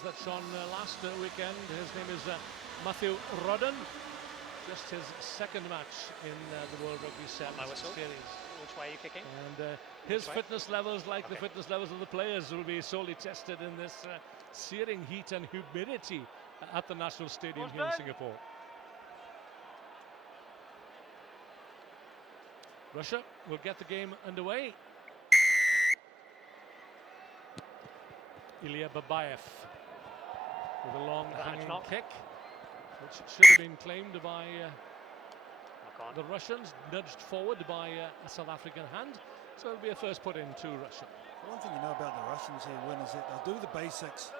players that shone last weekend. His name is Matthew Rodden. Just his second match in the World Rugby Sevens series. Which way are you kicking? And his fitness levels, like the fitness levels of the players, will be sorely tested in this searing heat and humidity at the National Stadium here in Singapore. Russia will get the game underway. Ilya Babayev with a long hanging kick, which should have been claimed by the Russians, nudged forward by a South African hand. So it'll be a first put in to Russia. One thing you know about the Russians here, Win, is that they'll do the basics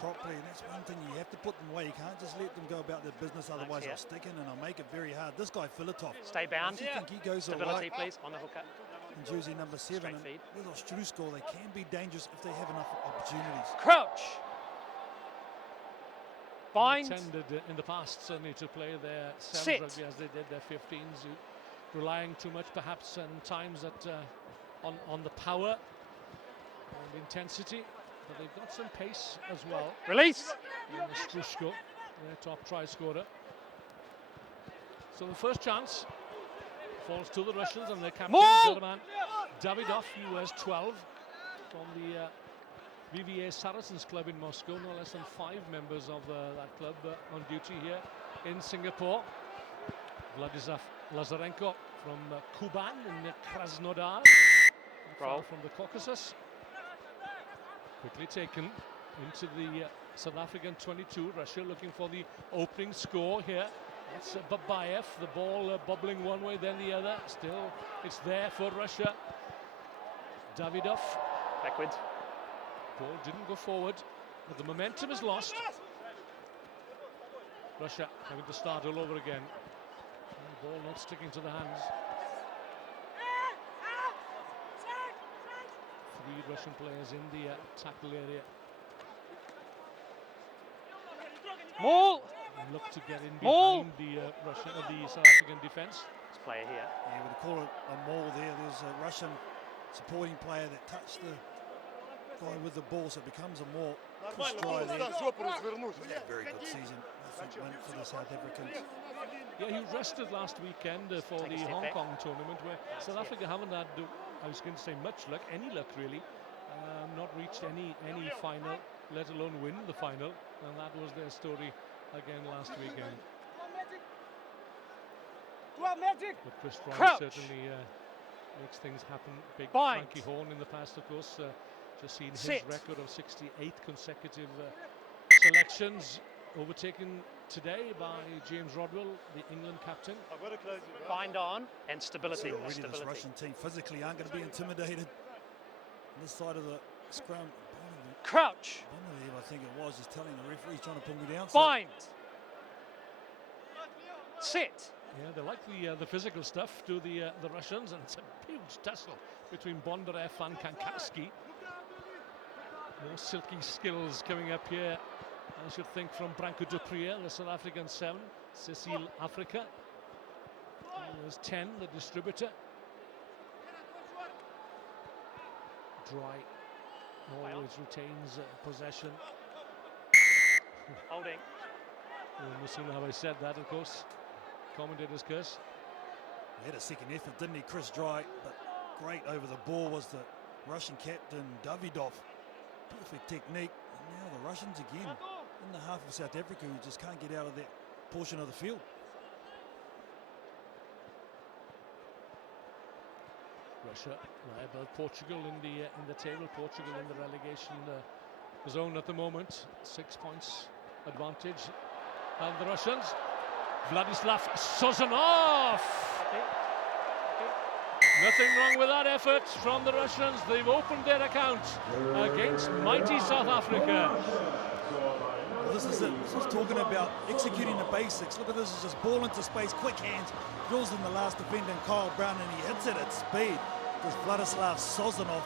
properly, and that's one thing you have to put them away. You can't just let them go about their business, otherwise they'll stick in and they'll make it very hard. This guy, Filatov. Stay bound. I think he goes Stability, all right. Please, on the hooker. And jersey number 7. And with Ostrusko, they can be dangerous if they have enough opportunities. Crouch. Bind. Tended in the past certainly to play their sevens rugby as they did their 15s, relying too much perhaps and times on the power and intensity, but they've got some pace as well. Release. Ostrusko, their top try scorer. So the first chance falls to the Russians and their captain, German Davidov. He wears 12 from the VVA Saracens club in Moscow. No less than 5 members of that club on duty here in Singapore. Vladislav Lazarenko from Kuban in Krasnodar, from the Caucasus. Quickly taken into the South African 22. Russia looking for the opening score here. It's Babayev, the ball bobbling one way then the other. Still, it's there for Russia. Davidov. Backwards. Ball didn't go forward, but the momentum is lost. Russia having to start all over again. And the ball not sticking to the hands. 3 Russian players in the tackle area. Maul. And look to get in behind the South African defence. This player here. Yeah, we call it a maul there. There's a Russian supporting player that touched the guy with the ball, so it becomes a maul. Chris Dry there. Yeah, very good season, I think, win for the South Africans. Yeah, he rested last weekend for the Hong Kong tournament, where South Africa haven't had, I was going to say much luck, any luck really. Not reached any final, let alone win the final, and that was their story again last weekend. But Chris Dry certainly makes things happen. Big Frankie Horn in the past, of course. Just seen his record of 68 consecutive selections overtaken today by James Rodwell, the England captain. Bind on and stability. So really this Russian team physically aren't going to be intimidated. On this side of the scrum. Crouch. I think it was, is telling the referee he's trying to pull me down. Bind. Sit. Yeah, they like the physical stuff, do the Russians, and it's a huge tussle between Bondarev and Kankowski. More silky skills coming up here, I should think, from Branko Duprier, the South African 7, Cecile Africa. There's 10, the distributor. Dry always retains possession. Holding. You must have how I said that, of course. Commentator's curse. He had a second effort, didn't he, Chris Dry? But great over the ball was the Russian captain, Davidov. Perfect technique. And now the Russians again in the half of South Africa, who just can't get out of that portion of the field. Russia above Portugal in the table. Portugal in the relegation zone at the moment. 6 points advantage. And the Russians. Vladislav Sozanov. Nothing wrong with that effort from the Russians. They've opened their account against mighty South Africa. Well, this is it. This is talking about executing the basics. Look at this, it's just ball into space, quick hands, drills in the last defender, Kyle Brown, and he hits it at speed. Because Vladislav Sozanov,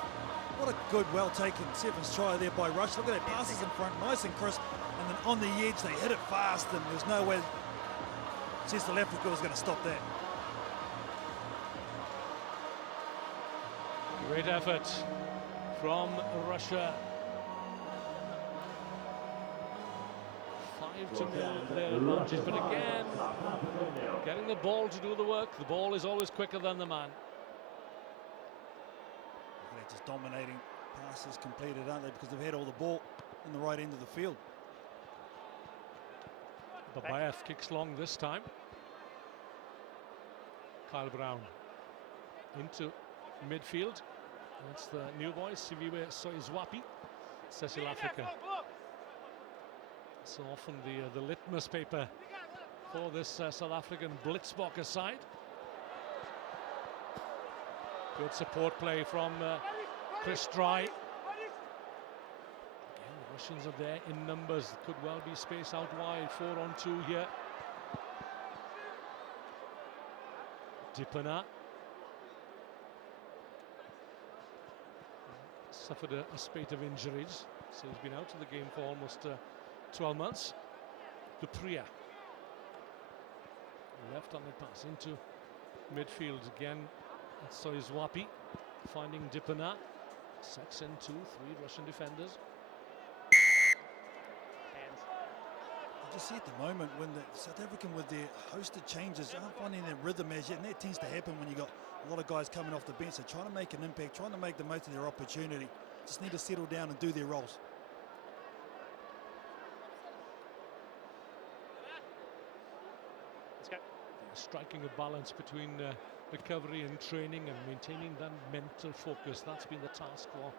what a good, well-taken 7th try there by Russia. Look at that, passes in front, nice and crisp, and then on the edge, they hit it fast, and there's no way South Africa was going to stop that. Great effort from Russia. to their advantage, but again, getting the ball to do the work. The ball is always quicker than the man. They're just dominating passes completed, aren't they? Because they've had all the ball in the right end of the field. Babayev kicks long this time. Kyle Brown into midfield. That's the new boy, Siviwe Soizwapi, Cecil Africa. So often the litmus paper for this South African Blitzbokker side. Good support play from Chris Dry. Again, the Russians are there in numbers. Could well be space out wide. 4-on-2 here. Dipana suffered a spate of injuries, so he's been out of the game for almost 12 months. Dupriya, left-handed pass into midfield again. Soizwapi finding Dipana, sets in 2-3 Russian defenders. You just see at the moment when the South African with their hosted changes aren't finding their rhythm as yet, and that tends to happen when you got a lot of guys coming off the bench. They're trying to make an impact, trying to make the most of their opportunity. Just need to settle down and do their roles. Let's go. Striking a balance between recovery and training and maintaining that mental focus. That's been the task for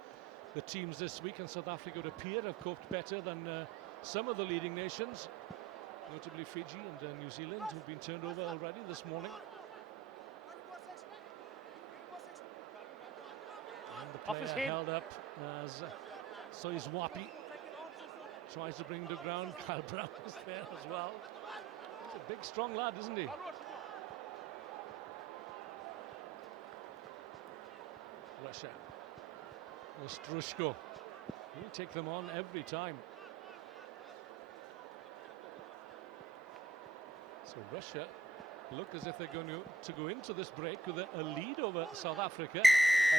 the teams this week, and South Africa would appear to have coped better than some of the leading nations, notably Fiji and New Zealand, who've been turned over already this morning. And the player held up as Soizwapi tries to bring to ground. Kyle Brown is there as well. He's a big, strong lad, isn't he? Russia. Ostrushko. He'll take them on every time. So Russia look as if they're going to go into this break with a lead over South Africa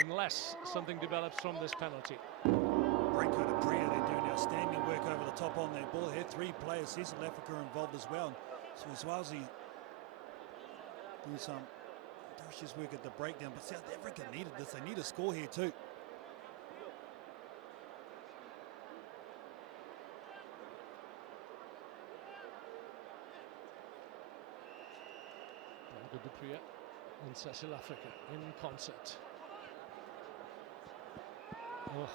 unless something develops from this penalty. Branko de Brea, they're doing outstanding work over the top on that ball. They had 3 players, Cecil Africa involved as well. So Swazi doing some delicious work at the breakdown, but South Africa needed this. They need a score here too. Branko de Brea and Cecil Africa in concert. Oh.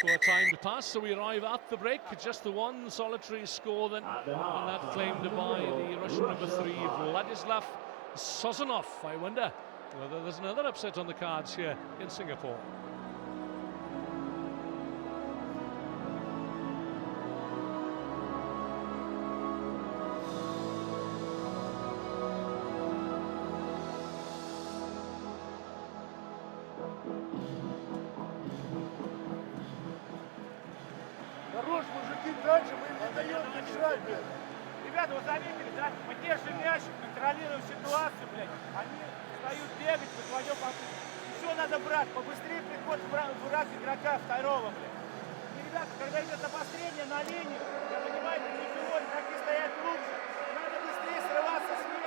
Poor time to pass, so we arrive at the break. Just the one solitary score then, and that claimed by the Russian number 3, Vladislav Sozanov. I wonder whether there's another upset on the cards here in Singapore. Хорош, мужики, дальше, мы им не даем дышать, блядь. Ребята, вы заметили, да? Мы держим мяч, контролируем ситуацию, блядь. Они встают бегать по твоем попытке. Все надо брать, побыстрее приход враг игрока второго, блядь. И, ребята, когда идет обострение на линию, я понимаю, это тяжело, игроки стоят глубже. Надо быстрее срываться с места.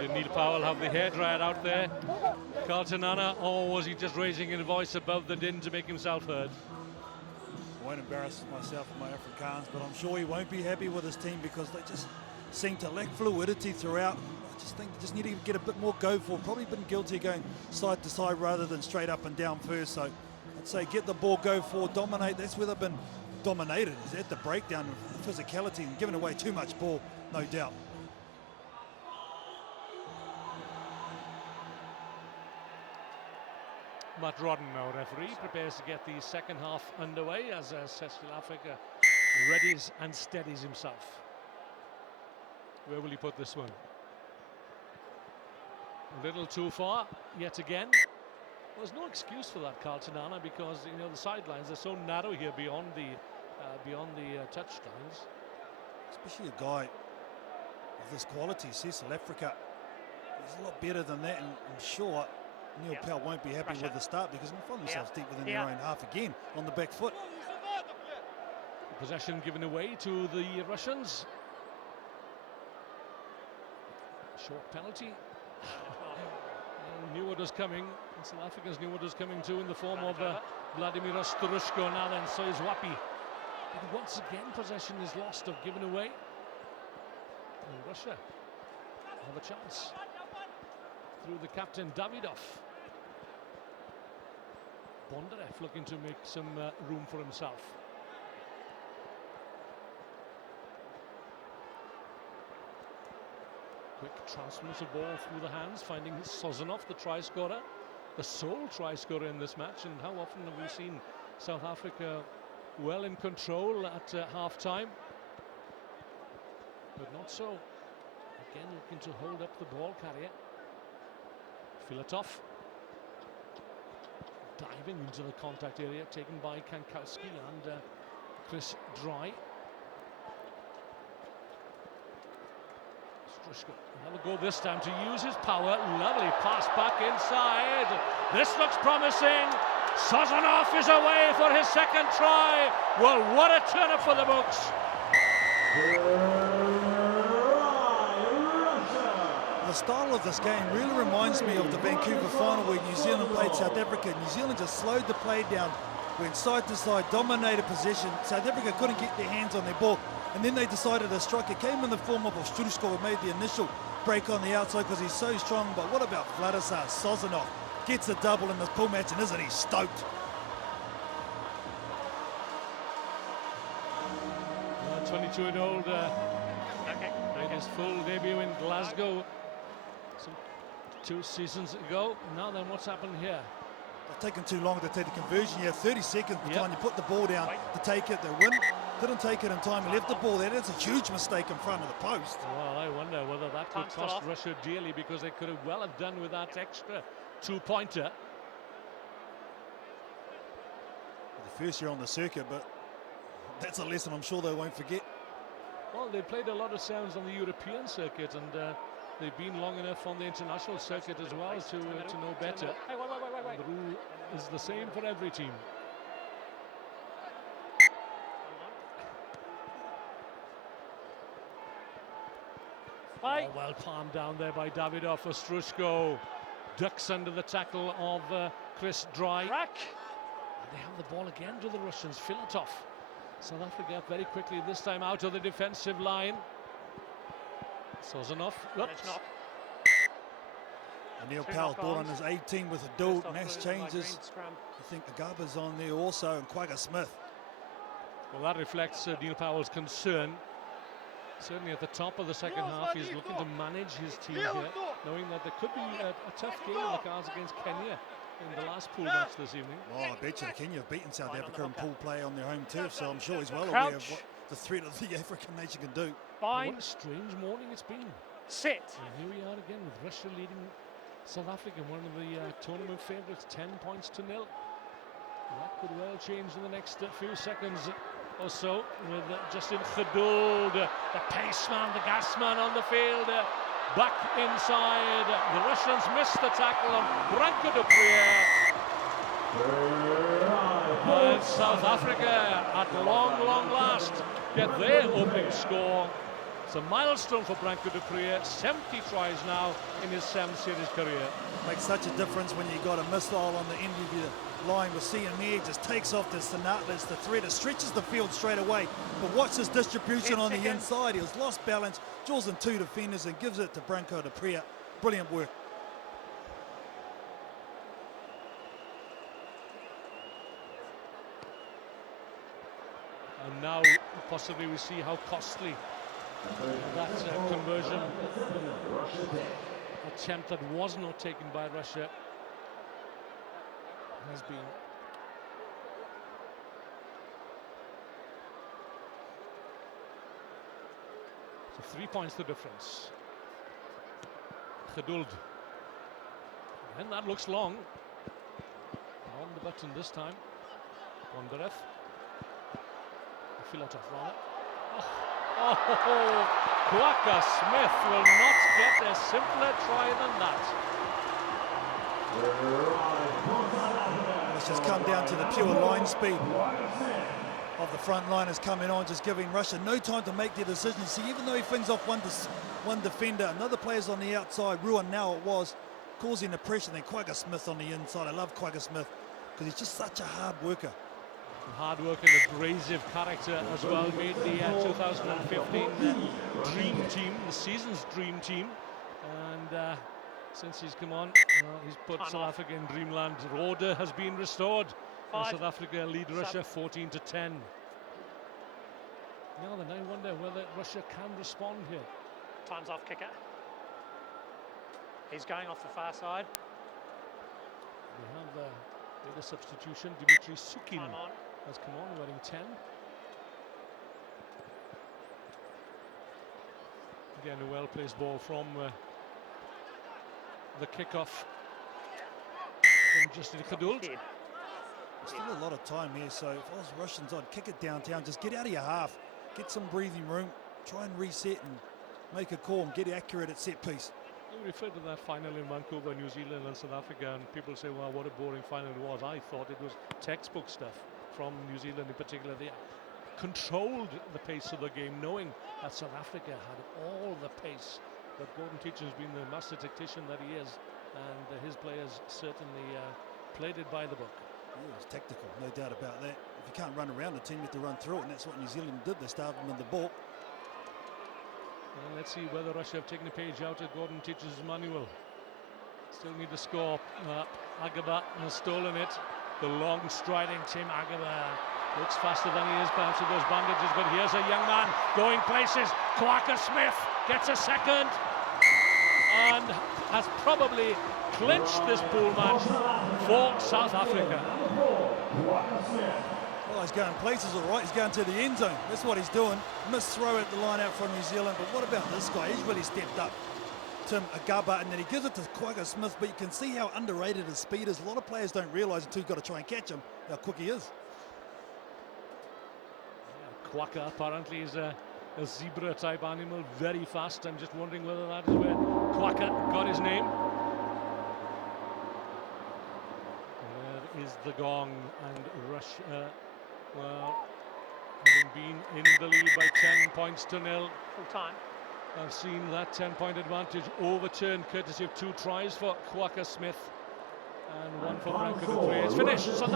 Did Neil Powell have the hairdryer out there? Carlton Anna, or was he just raising his voice above the din to make himself heard? I won't embarrass myself and my Afrikaans, but I'm sure he won't be happy with his team because they just seem to lack fluidity throughout. I just think they just need to get a bit more go for. Probably been guilty going side to side rather than straight up and down first. So I'd say get the ball, go forward, dominate. That's where they've been dominated, is at the breakdown of physicality and giving away too much ball, no doubt. Matt Rodden, our referee, prepares to get the second half underway as South Africa readies and steadies himself. Where will he put this one? A little too far, yet again. There's no excuse for that, Carlton Anna, because you know the sidelines are so narrow here beyond the touchlines. Especially a guy of this quality, South Africa. He's a lot better than that, and I'm sure Neil Powell won't be happy with the start because they'll find themselves deep within their own half again on the back foot. Possession given away to the Russians. Short penalty. Knew what was coming. And South Africans knew what was coming too in the form of Vladimir Ostrushko. Now then, so is Wapi. But once again, possession is lost or given away. And Russia have a chance through the captain Davidov. Bondarev looking to make some room for himself. Quick transference of ball through the hands, finding Sozanov, the try scorer, the sole try scorer in this match. And how often have we seen South Africa well in control at half-time? But not so. Again, looking to hold up the ball carrier. Filatov diving into the contact area, taken by Kankowski and Chris Dry. Another go this time to use his power. Lovely pass back inside. This looks promising. Sozanov is away for his second try. Well, what a turn-up for the books. The style of this game really reminds me of the Vancouver final where New Zealand played South Africa. New Zealand just slowed the play down, went side to side, dominated possession. South Africa couldn't get their hands on their ball, and then they decided to strike. It came in the form of Ostrushko, who made the initial break on the outside because he's so strong. But what about Vladimir Sozanov? Gets a double in this pool match, and isn't he stoked? 22-year-old made his full debut in Glasgow 2 seasons ago. Now then, what's happened here? It's taken too long to take the conversion. You have 30 seconds by the time you put the ball down to take it. They win. Didn't take it in time. He left the ball there. That's a huge mistake in front of the post. Well, I wonder whether that could cost Russia dearly, because they could have well have done with that extra two-pointer. The first year on the circuit, but that's a lesson I'm sure they won't forget. Well, they played a lot of sounds on the European circuit, and they've been long enough on the international circuit as well to know better. And the rule is the same for every team. Oh, well palmed down there by Davidov. Ostrushko ducks under the tackle of Chris Dry. And they have the ball again to the Russians. Filatov. South Africa very quickly, this time out of the defensive line. Sozanov. And Neil Powell brought on his A team with a dual mass changes. I think Agaba's on there also, and Quagga Smith. Well, that reflects Neil Powell's concern. Certainly at the top of the second half, he's looking to manage his team here, knowing that there could be a tough game in the cards against Kenya in the last pool match this evening. Oh, I bet you Kenya have beaten South Africa in pool play on their home turf, so I'm sure he's well aware of what the threat of the African nation can do. What a strange morning it's been. Sit. And here we are again with Russia leading South Africa, one of the tournament favourites, 10 points to 0. That could well change in the next few seconds or so, with Justin Gedould, the paceman, the gasman on the field, back inside. The Russians missed the tackle on Branko de Prier. And South Africa, at long last, get their opening score. It's a milestone for Branko de Prier, 70 tries now in his 7 series career. Makes such a difference when you got a missile on the end of your line. We're seeing there, just takes off the Sanatless, the threat, it stretches the field straight away. But watch his distribution on the inside. He was lost balance, draws in 2 defenders and gives it to Branko de Prier. Brilliant work. And now possibly we see how costly that conversion attempt that was not taken by Russia has been. So 3 points the difference. Geduld. And that looks long. On the button this time. Bondarev. Filatov rather. Oh, Quacker Smith will not get a simpler try than that. It's just come down to the pure line speed of the front liners coming on, just giving Russia no time to make their decisions. See, even though he flings off one defender, another player's on the outside, Ruan now it was, causing the pressure, then Quagga Smith on the inside. I love Quagga Smith because he's just such a hard worker. Hard work and abrasive character as well. Made the 2015 dream team, the season's dream team, and since he's come on, he's put South Africa in dreamland. Order has been restored. South Africa lead Russia 14-10. Now then, I wonder whether Russia can respond here. Time's off kicker. He's going off the far side. We have a substitution. Dmitry Sukin has come on, wearing 10. Again, a well-placed ball from the kickoff from Justin Geduld. Still a lot of time here, so if I was Russians, I'd kick it downtown. Just get out of your half, get some breathing room, try and reset and make a call and get accurate at set piece. We referred to that final in Vancouver, New Zealand and South Africa, and people say, well, what a boring final it was. I thought it was textbook stuff from New Zealand in particular. They controlled the pace of the game, knowing that South Africa had all the pace. But Gordon Teacher's been the master tactician that he is, and his players certainly played it by the book. Yeah, it was tactical, no doubt about that. If you can't run around the team, you have to run through it, and that's what New Zealand did. They starved them in the ball. And let's see whether Russia have taken a page out of Gordon Teacher's manual. Still need to score. Agaba has stolen it. The long striding Tim Agaba looks faster than he is, perhaps with those bandages, but here's a young man going places. Quacker Smith gets a second and has probably clinched this pool match for South Africa. Well, he's going places all right. He's going to the end zone. That's what he's doing. Missed throw at the line out from New Zealand, but what about this guy? He's really stepped up. Tim Agaba, and then he gives it to Quagga Smith, but you can see how underrated his speed is. A lot of players don't realise until you've got to try and catch him, how quick he is. Yeah, Quagga apparently is a zebra type animal, very fast. I'm just wondering whether that is where Quagga got his name. There is the gong, and Russia, well, having been in the lead by 10 points to nil. Full time. I've seen that 10-point advantage overturned courtesy of 2 tries for Quagga Smith and 1 for Branko de It's finished.